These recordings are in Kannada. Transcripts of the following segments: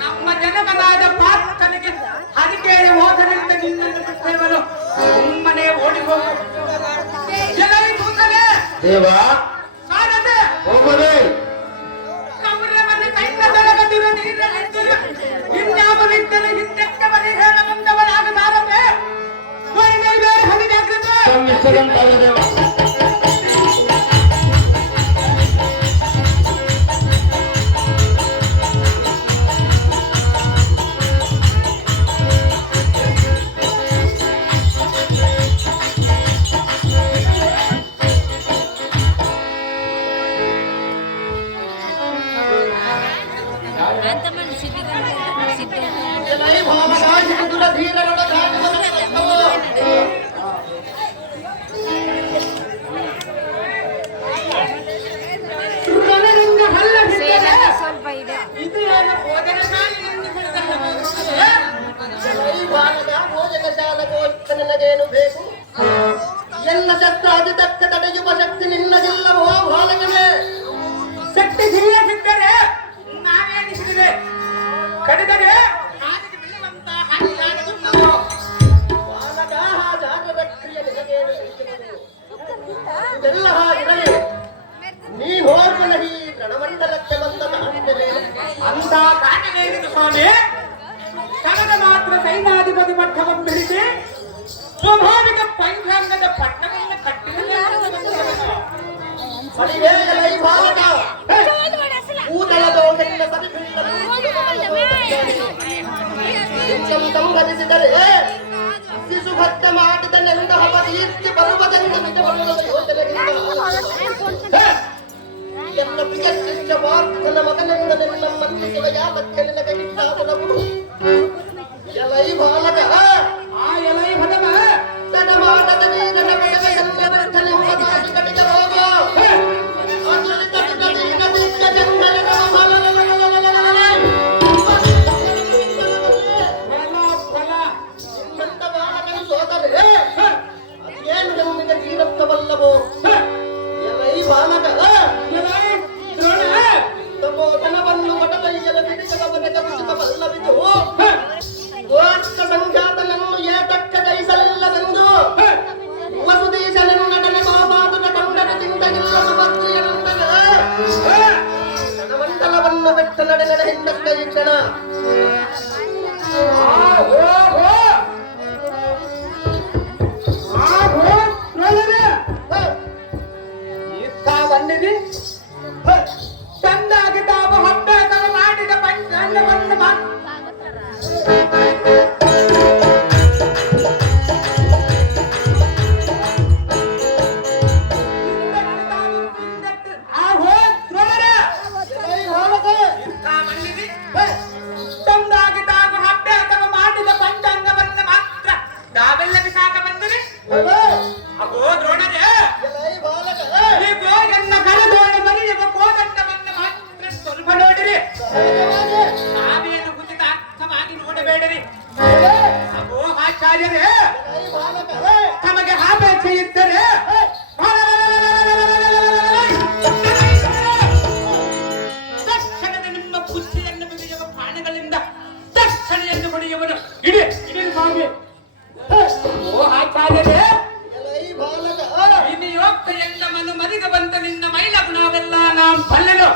ನಮ್ಮ ಜನಪದಾದ ಪಾತ್ರನಿಗೆ ಹರಿಕೆಯ ಹೋದರಿಂದ ನಿನ್ನನ್ನು ಬಿಟ್ಟೇವನು ಸುಮ್ಮನೆ ಓಡಿ ಹೋಗು ದೇವ ಹೋಗದೆ ಕೌರವನ ಸೈನ್ಯದೊಳಗದಿರ ನೀರಲ್ಲಿದ್ದರು ಇನ್ಯಾವರಿದ್ದರೆ ಹಿಂದಕ್ಕೆ ಬರೀ ಹೇಳ ಬಂದವರಾಗಬಾರದೆ ಹರಿದಾಗ್ರತೆ ದೇವ ನನಗೇನು ಬೇಕು ಎಲ್ಲ ಶಸ್ತ್ರಾದಿ ತಕ್ಕ ತಡೆಯುವ ಶಕ್ತಿ ನಿನ್ನದಿಲ್ಲವೋ ಬಾಲಕನೇ ಶಕ್ತಿ ಹಿರಿಯದಿದ್ದರೆ ನಾವೇನಿಸಿದೆ ಕಡಿದರೆ ನಾಲಿಗೆ ಬೀಳುವಂತ ಹಾನಿಯಾಗದು ಬಾಲಕ ಜಾಗದ ಕ್ರಿಯೆ ನಿನಗೇನು ಇದೆಲ್ಲ ಹಾಗಿರಲಿ ನೀ ಹೋಗುವ ಈ ರಣಮಂಡಲಕ್ಕೆ ಬಂದ ಕಾಣಿದ್ದೇನೆ ಅಂತ ಕಾರಣವೇನಿದು ಸ್ವಾಮಿ ಕಣದ ಮಾತ್ರ ಸೈನ್ಯಾಧಿಪತಿ ಮಟ್ಟವನ್ನು ಹಿಡಿಸಿ ಸ್ವಾಭಾವಿಕ ಪಂಚಾಂಗದ ಪಟ್ಟಣವನ್ನು ಕಟ್ಟಿಲ್ಲ ಸಂಭವಿಸಿದರೆ ಶಿಶುಭಕ್ತ ಮಾಡಿದನೆಂದ ಹೀರ್ತಿ ಬರುವುದೆಂದು ನಿಜ ಎಲ್ಲ ಪ್ರಿಯ ಶಿಷ್ಯ ವಾರ್ತನ ಮಗನೆಂದ ನಿನ್ನ ಮಂದಿಸುವ ಯಾವಕ್ಕೆ ನಿನಗೆ ಕಿಟ್ಟಾದನವು ಎಲೈ ಬಾಲಕ ಆ ಎಲೈ ಭದಮ ತಡಮಾಡದ ನೀರನ ಬೆಳಗ್ಗೆ ಎಂಬ ಕಡಿದ ರೋಗ ಅದುಲಿತ ನದಿಯ ದಿಕ್ಕ ಜಂಗಲಗಳ ನಿಮ್ಮಂತ ಬಾಲಕನು ಸೋದರೆ ಅದೇನು ನಮ್ಮಿಗೆ ತೀರತ್ವವಲ್ಲವೋ ಎಲೈ ಬಾಲಕ ತಮೋಧನವನ್ನು ಒಡಲೈಯದ ಬಿಡಿಸಲವನೆ ಕವಿಸುತ್ತವಲ್ಲವಿದು ಗೋಷ್ಟ ಸಂಘಾತನನ್ನು ಏತಕ್ಕ ಜಯಿಸಲಿಲ್ಲವೆಂದು ವಸುದೇಶನನ್ನು ನಟನೆ ಮಹಾಪಾದದ ಕಂಡನೆ ತಿಂಡಗಿಲ್ಲ ಸುಭದ್ರಿಯನಂತಗ ರಣಮಂಡಲವನ್ನು ಬೆಟ್ಟ ನಡೆಗಳ ಹಿಂದಕ್ಕ ಈ ಕ್ಷಣ ಬಂದಿದೆ ಚಂದಾಗಿ ತಾವು ಹಬ್ಬ ಮಾಡಿದ ಪಂಚಾಂಗವನ್ನು ಚಂದಾಗಿ ತಾವು ಹಬ್ಬ ಅಥವಾ ಮಾಡಿದ ಪಂಚಾಂಗವನ್ನು ಮಾತ್ರ ತಾವೆಲ್ಲಗೆ ಸಾಕ ಬಂದರೆ ಅಗೋ ದ್ರೋಣರೇ ಈಗ ಎನ್ನ ಕಳೆದೋಣ ಬರೆಯುವ ಕೋದಂಡವನ್ನು ಮಾತ್ರ ಸ್ವಲ್ಪ ನೋಡಿರಿ ನಾವೇನು ಕುಚಿತ ಅರ್ಥವಾಗಿ ನೋಡಬೇಡಿರಿ ಅಗೋ ಆಚಾರ್ಯರೇ ತಮಗೆ ಆಪೇಕ್ಷೆ ಇದ್ದರೆ ತಕ್ಷಣದ ನಿಮ್ಮ ಬುದ್ಧಿಯನ್ನು ಬಿಡಿಯುವ ಪ್ರಾಣಿಗಳಿಂದ ತಕ್ಷಣೆಯನ್ನು ಹೊಡೆಯುವನು ಇಡಿ ಇಡಿ ಸ್ವಾಮಿ ಓ ಆಚಾರ್ಯರೇ ನಿಯೋಕ್ತೆಯಿಂದ ಮನು ಮರಿಗ ಬಂದ ನಿನ್ನ ಮೈಲಗುಣವೆಲ್ಲ ನಾವು ಬಲ್ಲೆನು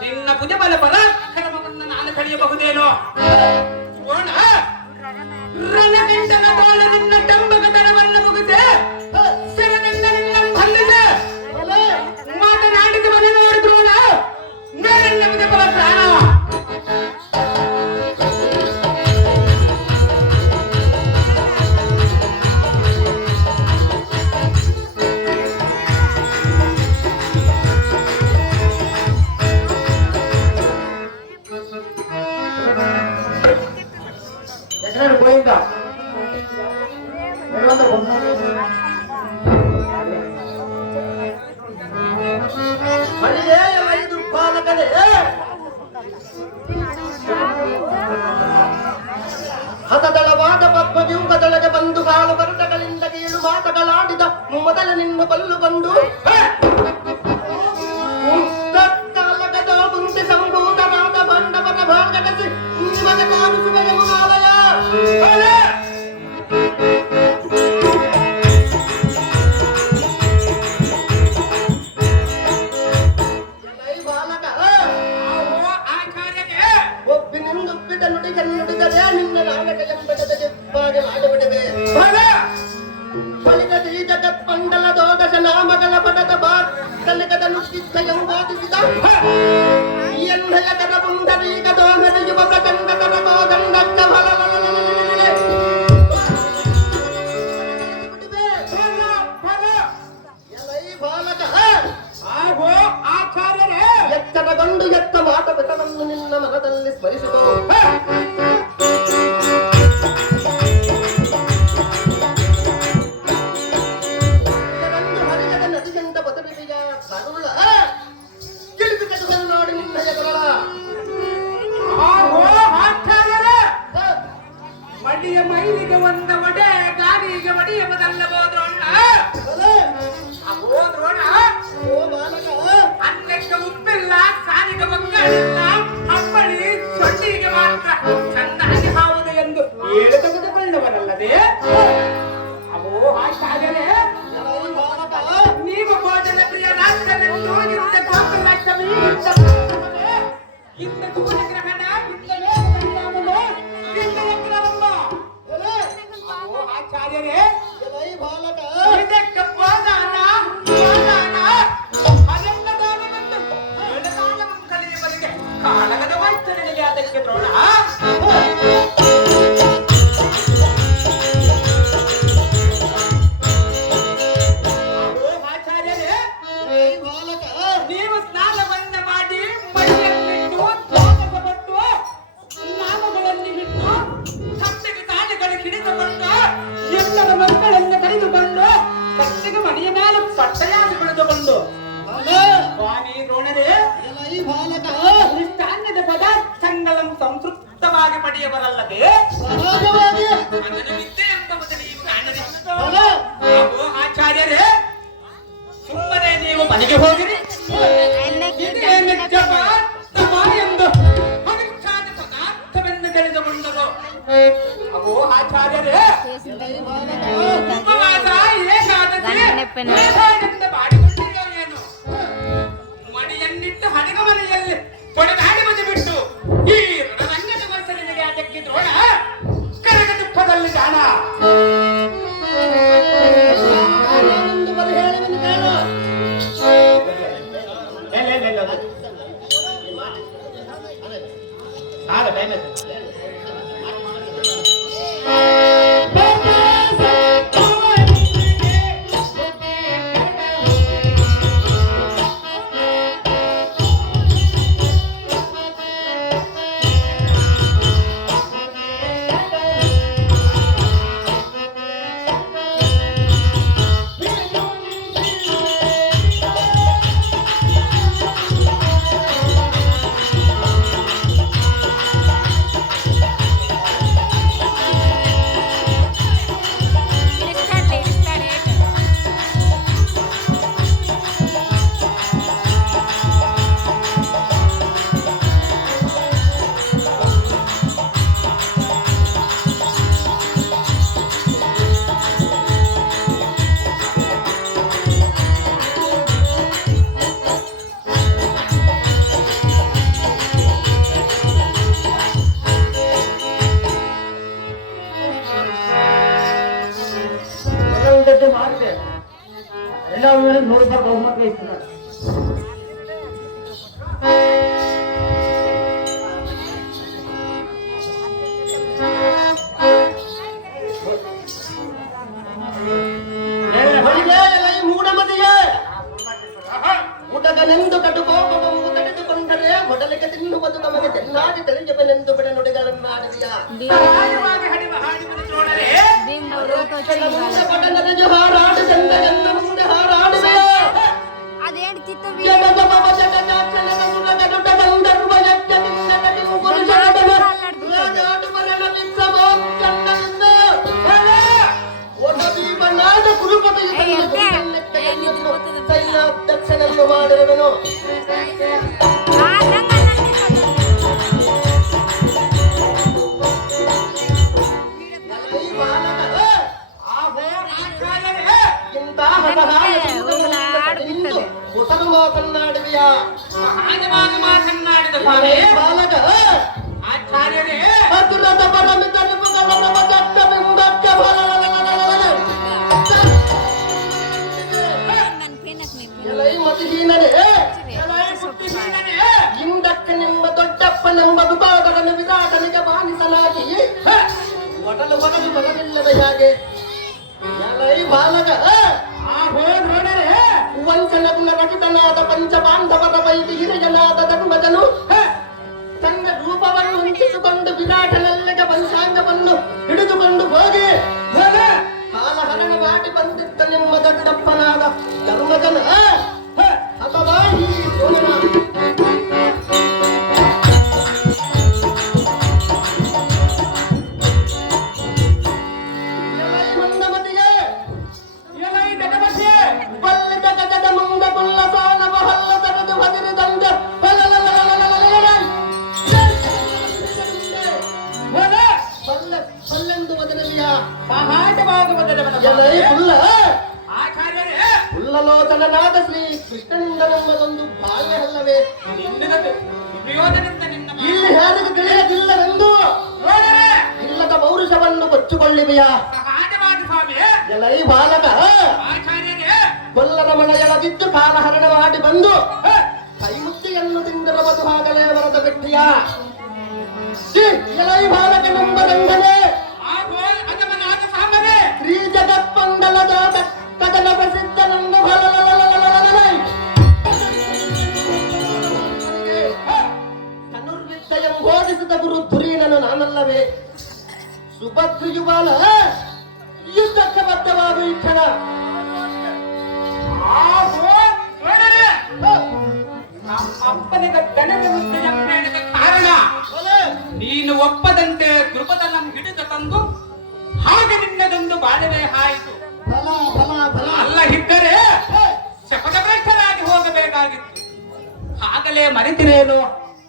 ನಿನ್ನ ಭುಜಬಲ ಪರಾಕ್ರಮವನ್ನು ನಾನು ಕಳೆಯಬಹುದೇನೋ ರಣಗಂಡನ ತೋಳ ನಿನ್ನ ಡಂಬಗತನವನ್ನು ಮುಗಿಸೆ ಶಿರದಿಂದ ನಿನ್ನ ಬಂದಿದೆ ಮಾತನಾಡಿದ ಮನೆ ನೋಡಿದ್ರು ನನ್ನ ಭುಜಬಲ ಪ್ರಾಣ ಹಾಚಾರ್ಯರೇ ಹತದಳವಾದ ಪದ್ಮವ್ಯೂಹದೊಳಗೆ ಬಂದು ಕಾಲು ಬರುಟಗಳಿಂದ ಕೀಳು ಮಾತುಗಳಾಡಿದ ಮೊದಲ ನಿನ್ನು ಕೊಲ್ಲುಕೊಂಡು ಕಾಲಗದ ಮುಂದೆ ಸಂಭೂತರಾದ ಪಾಂಡವರ ಭಾಗದಲ್ಲಿ ನಿಮಗೆ ತೋರಿಸುವ ಯಮುನಾಲಯ ಒಬ್ಬಿನಿಂದೊಬ್ಬಿದ ನುಡಿಗೆ ನುಡಿದರೆ ನಿನ್ನ ನಾಟಕ ಎಂಬೆಡದ ಜಪ್ಪಾಗಿ ಮಾಡಿಬಿಡವೆ ಬಳಿಕ ಈ ಜಗತ್ಪಂಡಲ ದೋದಶ ನಾಮಗಳ ಪಡದ ಬಾರ್ ಕಲಿಕದ ನುಡಿದ್ದ ಎಂಬಾದಿಸಿದ ಎನ್ನಯ ಕರ ಪುಂಡರೀಗ ದೋಹದ ಯುವ ಪ್ರಚಂಡ ಕರ ಗೋದಂಡಕ್ಕ ಎಚ್ಚರಗೊಂಡು ಎತ್ತ ಮಾಟ ಬೆತನನ್ನು ನಿನ್ನ ಮನದಲ್ಲಿ ಸ್ಮರಿಸಿತು ಹರಿಯದ ನದಿಯಂತ ಬದಲಿಯ ಸರುಳ ಕಿಳಿದು ಕಡುಗಲು ನೋಡಿ ನಿನ್ನ ಎದುರಳ ಮಡಿಯ ಮೈಲಿಗೆ ಒಂದ ಒಡೆ ಗಾಡಿಗೆ ಒಡೆಯ ಬದಲ್ಲಬೋದ್ರೋಣ ಹೋದ್ರೋಣ ಓ ಬಾಲಕ ಅನ್ನಕ್ಕೆ ಉಪ್ಪಿಲ್ಲ ಸಾರಿಗೆ ಒಗ್ಗಡಿಲ್ಲ ಹಪ್ಪಳಿ ಸೊಳ್ಳಿಗೆ ಮಾತ್ರ ಚೆನ್ನಾಗಿ ಹಾವುದು ಎಂದು ಹೇಳಿ ತೆಗೆದುಕೊಳ್ಳುವರಲ್ಲದೆ ಅವು ಹಾಗಾದರೆ ನೀವು ಭೋಜನ ಪ್ರಿಯ ರಾಷ್ಟ್ರವೆಂದು ಇಂದ ಗೋಕುಲಾಷ್ಟಮಿ ಇಂದ ಸೂರ್ಯಗ್ರಹಣ ಆಚಾರ್ಯರೇ ಇದಕ್ಕೆ ಬೋಧಾನ ಕಾಳಗದ ವೈದ್ಯರಿಗೆ ಅದಕ್ಕೆ ನೋಡ ಆಚಾರ್ಯರೇ ನೀವು ಸ್ನಾನವನ್ನ ಮಾಡಿ ಮಡಿಯನ್ನಿಟ್ಟು ದ್ವಾದಶಪಟ್ಟು ನಾಮಗಳನ್ನು ಬಿಟ್ಟು ಕತ್ತಿಗೆ ತಾಳಿಗಳು ಹಿಡಿದುಕೊಂಡು ಎಲ್ಲರ ಮಕ್ಕಳನ್ನು ಕರೆದುಕೊಂಡು ಕತ್ತಿಗೆ ಮಡಿಯ ಮೇಲೆ ಪಟ್ಟೆಯಾಗಿ ಬಿಡಿದುಕೊಂಡು ಸ್ವಾಮಿ ದ್ರೋಣರೇ ಮೃಷ್ಟಾನ್ನದ ಪದಾರ್ಥಗಳನ್ನು ಸಂತೃಪ್ತವಾಗಿ ಪಡೆಯಬರಲ್ಲದೆ ನನ್ನ ವಿದ್ಯೆ ಎಂಬುದು ನೀವು ಕಾಣದೆ ಆಚಾರ್ಯರೇ ಸುಮ್ಮನೆ ನೀವು ಮನೆಗೆ ಹೋಗಿರಿ ಇದೇ ನಿಜವ ಎಂದು ಅನುಷ್ಠಾನ ಪದಾರ್ಥವೆಂದು ತಿಳಿದುಕೊಂಡರು ಅವು ಆಚಾರ್ಯರೇ ಉಪವಾಸ ಏಕಾದಶಿ ಮಾಡಿಕೊಂಡಿರೋ ಏನು ಮಡಿಯನ್ನಿಟ್ಟು ಹಡಗ ಮನೆಯಲ್ಲಿ ತೊಡೆದಾಡಿ ಮನೆ ಬಿಟ್ಟು ಈ ರಣರಂಗದ ವರ್ಷಗಳಿಗೆ ಅದಕ್ಕೆ ದ್ರೋಣ ಕರಗ ತುಪ್ಪದಲ್ಲಿ ದಾನ ₹100 ಬಹುಮತ ಇస్తున్నారు. ಊಟಗನೆಂದು ಕಟುಕೋಪವನ್ನು ತಡೆದುಕೊಂಡರೆ ಮೊದಲಿಗೆ ತಿನ್ನುವುದು ನಮಗೆ ಚೆನ್ನಾಗಿ ತಿಳಿಯಬನೆಂದು ಬಿಡ ನುಡಿಗಳನ್ನಾಡಿದೆಯ ಹಾರಾಡು ಚಂದ ಚಂದ ಮುಂದೆ ಹಾರಾಡುವೆಯ ಸೈನ್ಯಾಧ್ಯಕ್ಷನನ್ನು ಮಾಡಿರುವನು. ಹೊಸದು ಮಾತನ್ನಾಡುವಿಯಾ? ಸಹಜವಾಗಿ ಮಾತನಾಡಿದ ಬಾಲಕ ಆಚಾರ್ಯರೇ, ಅದುರದ ಪರಮಿತ ನಿಪುಣರ ಮಜಕ್ಕ ಬಿಂಬಕ್ಕ ಎಲೈ ಮತಿಹೀನರೇ, ಎಲೈ ಬುದ್ಧಿಹೀನರೇ, ಇಂದಕ್ಕೆ ನಿಮ್ಮ ದೊಡ್ಡಪ್ಪನೆಂಬ ವಿಭಾಗವನ್ನು ವಿರಾಟನಿಗೆ ಬಾನಿಸಲಾಗಿ ಒಡಲು ಬರಲಿಲ್ಲವೇ ಹಾಗೆ? ಎಲೈ ಬಾಲಕ ವಂಚನಗುಣ ರಚಿತನಾದ ಪಂಚಪಾಂಡವರ ವೈದ್ಯ ಹಿರಿಯನಾದ ಧರ್ಮಜನು ತನ್ನ ರೂಪವನ್ನು ಹೊಂಚಿಸಿಕೊಂಡು ವಿರಾಟನಲ್ಲಿಗೆ ಪಂಚಾಂಗವನ್ನು ಹಿಡಿದುಕೊಂಡು ಹೋಗಿ ಕಾಲಹರಣ ಮಾಡಿ ಬಂದಿದ್ದ ನಿಮ್ಮ ದೊಡ್ಡಪ್ಪನಾದ ಧರ್ಮಜನ ಅಥವಾ ಈ ಸೋಮನ ಉಲ್ಲಲೋಚನನಾದ ಶ್ರೀ ಕೃಷ್ಣನಿಂದನೆಂಬುದೊಂದು ಭಾವ್ಯ ಅಲ್ಲವೇ? ಇಲ್ಲಿ ಯಾರಿಗೂ ತಿಳಿಯದಿಲ್ಲವೆಂದು ಇಲ್ಲದ ಪೌರುಷವನ್ನು ಬಚ್ಚಿಕೊಳ್ಳಿವೆಯಾ? ಎಲೈ ಬಾಲಕ, ಕೊಲ್ಲರ ಮಳೆಯಳದಿದ್ದು ಕಾಲಹರಣ ಮಾಡಿ ಬಂದು ಕೈಮುತ್ತಿಯನ್ನು ತಿಂದಿರಬಹುದು ಆಗಲೇ ವರದ ಬಿಟ್ಟಿಯ ಎಲೈ ಬಾಲಕನೆಂಬ ದಂಡನೆ ಶ್ರೀ ಜಗತ್ಪಂಡಲದ ಕದನ ಪ್ರಸಿದ್ಧನನ್ನು ಧನುರ್ವಿದ್ಯೆಯನ್ನು ಬೋಧಿಸಿದ ಗುರು ಧುರೀಣನು ನಾನಲ್ಲವೇ? ಸುಭದ್ರಿಯು ಬಾಲ ಯುದ್ಧಕ್ಕೆ ಬದ್ಧವಾಗುವ ಈ ಕ್ಷಣ ಅಪ್ಪನಿಗೆ ದಣದ ಮುದ್ದೆಯ ಕಾರಣ ನೀನು ಒಪ್ಪದಂತೆ ದೃಪದನ ಹಿಡಿದು ತಂದು ಹಾಗೆ ನಿನ್ನದೊಂದು ಬಾಳವೆ ಆಯಿತು. ಅಲ್ಲ ಇದ್ದರೆ ಶಪಥಭ್ರಷ್ಟರಾಗಿ ಹೋಗಬೇಕಾಗಿತ್ತು. ಆಗಲೇ ಮರೆತಿರೇನು?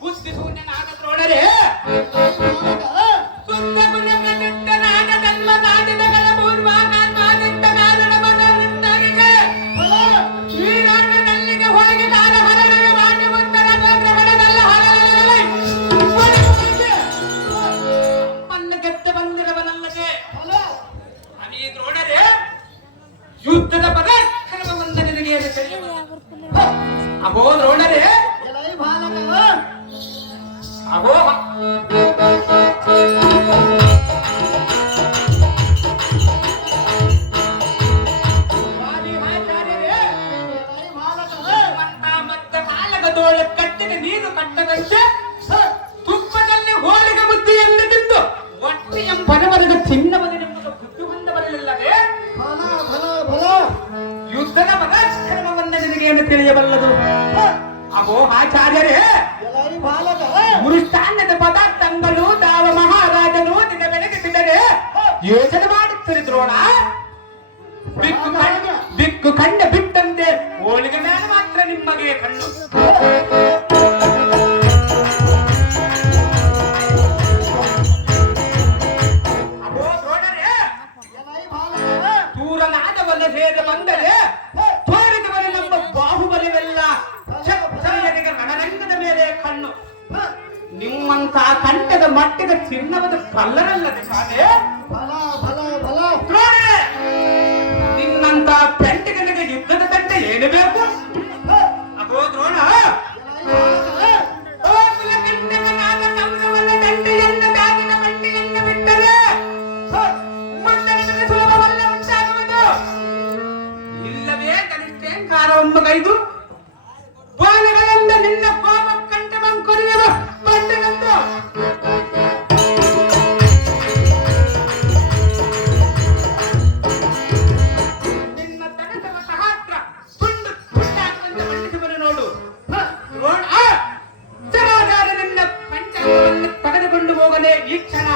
ಬುದ್ಧಿ ಶೂನ್ಯನಾದ ದ್ರೋಣರೇ, ಶುದ್ಧ ಗುಣ ಪ್ರಸಿದ್ಧನಾದ ಧರ್ಮರಾಜಗಳ ಪೂರ್ವಾಕಾತ್ಮಾದಿತ್ತ ಕಾರಣ ಮನವಿಂದರಿಗೆ ಶ್ರೀರಾಮನಲ್ಲಿಗೆ ಹೋಗಿ ಕಾಲ ಹರಣ ಮಾಡಿ ಉತ್ತರ ಗ್ರಹಣದಲ್ಲ ಹರಳಲಿ ಅಮ್ಮನ್ನು ಗೆದ್ದು ಬಂದಿರವನಲ್ಲದೆ ಅನಿ ದ್ರೋಣರೇ, ಯುದ್ಧದ ಪದಾರ್ಥವನ್ನು ನಿನಗೆ ಅಗೋ ದ್ರೋಣರೇ, ಅಗೋ ಕಟ್ಟಿಗೆ ನೀರು ಕಟ್ಟದಂತೆ ತುಪ್ಪದಲ್ಲಿ ಹೋಳಿಗೆ ಬುದ್ಧಿಯನ್ನು ತಿಂದು ಒಟ್ಟಿಯ ಪರವರೆಗೆ ಚಿನ್ನವನೆಂಬುದು ಬುದ್ಧಿ ಹೊಂದ ಬರಲಿಲ್ಲವೇ? ಯುದ್ಧದ ಪದಾರ್ಥವನ್ನು ನಿನಗೇನು ತಿಳಿಯಬಲ್ಲದು? ಅಗೋ ಆಚಾರ್ಯರೇ, ಗುರುಸ್ಥಾನದ ಪದಾರ್ಥಗಳು ತಾವ ಮಹಾರಾಜನು ನಿನ್ನ ಬೆಳಗಿಸಿದರೆ ಯೋಚನೆ ಮಾಡುತ್ತಾರೆ ದ್ರೋಣ. ದಿಕ್ಕು ಕಂಡ ಬಿಟ್ಟಂತೆ ಹೋಳಿಗೆ ಮೇಲೆ ಮಾತ್ರ ನಿಮಗೆ ಕಣ್ಣು. ಅಗೋ ದ್ರೋಣರೇ, ದೂರನಾದವನ್ನ ಸೇರಿ ಬಂದರೆ ತೋರಿದವನು ನಮ್ಮ ಬಾಹುಬಲಿವೆಲ್ಲ ಕ್ಷತ್ರಿಯರಿಗೆ ರಣರಂಗದ ಮೇಲೆ ಕಣ್ಣು. ನಿಮ್ಮಂತ ಕಂಠದ ಮಟ್ಟಿಗೆ ಚಿನ್ನವದ ಕಲ್ಲರಲ್ಲದೆ ಕಾದೆ ನಿನ್ನಂತ ಪೆಂಟಿಗನಿಗೆ ಯುದ್ಧದ ತಂಡ ಏನು ಬೇಕು? ಅಗೋ ದ್ರೋಣ, ದಂಡೆಯನ್ನು ದಾಗಿನ ಬಂಡೆಯನ್ನು ಬಿಟ್ಟರೆ ಮುಂದೆ ನಿಮಗೆ ಸುಲಭವಲ್ಲ ಉಂಟಾಗುವುದು. ಇಲ್ಲವೇ ಕನಿಷ್ಠೇಂಕಾರವನ್ನು ಕೈದು ಬಾಣಗಳಿಂದ ನಿನ್ನ ಕೋಪ ಕಂಠ ಬಂಕೊರಿಯರು ಬಂಡೆನಂದು ನಿನ್ನ ತಡಸವ ಸಹಸ್ರ ತುಂಡು ತುಂಡಾಗುವಂತೆ ಮಂಡಿಸುವನು ನೋಡು. ಸಮಾಧಾನ ನಿನ್ನ ಪಂಚಾಂಗವನ್ನು ತೆಗೆದುಕೊಂಡು ಹೋಗಲೇ ಈ ಕ್ಷಣ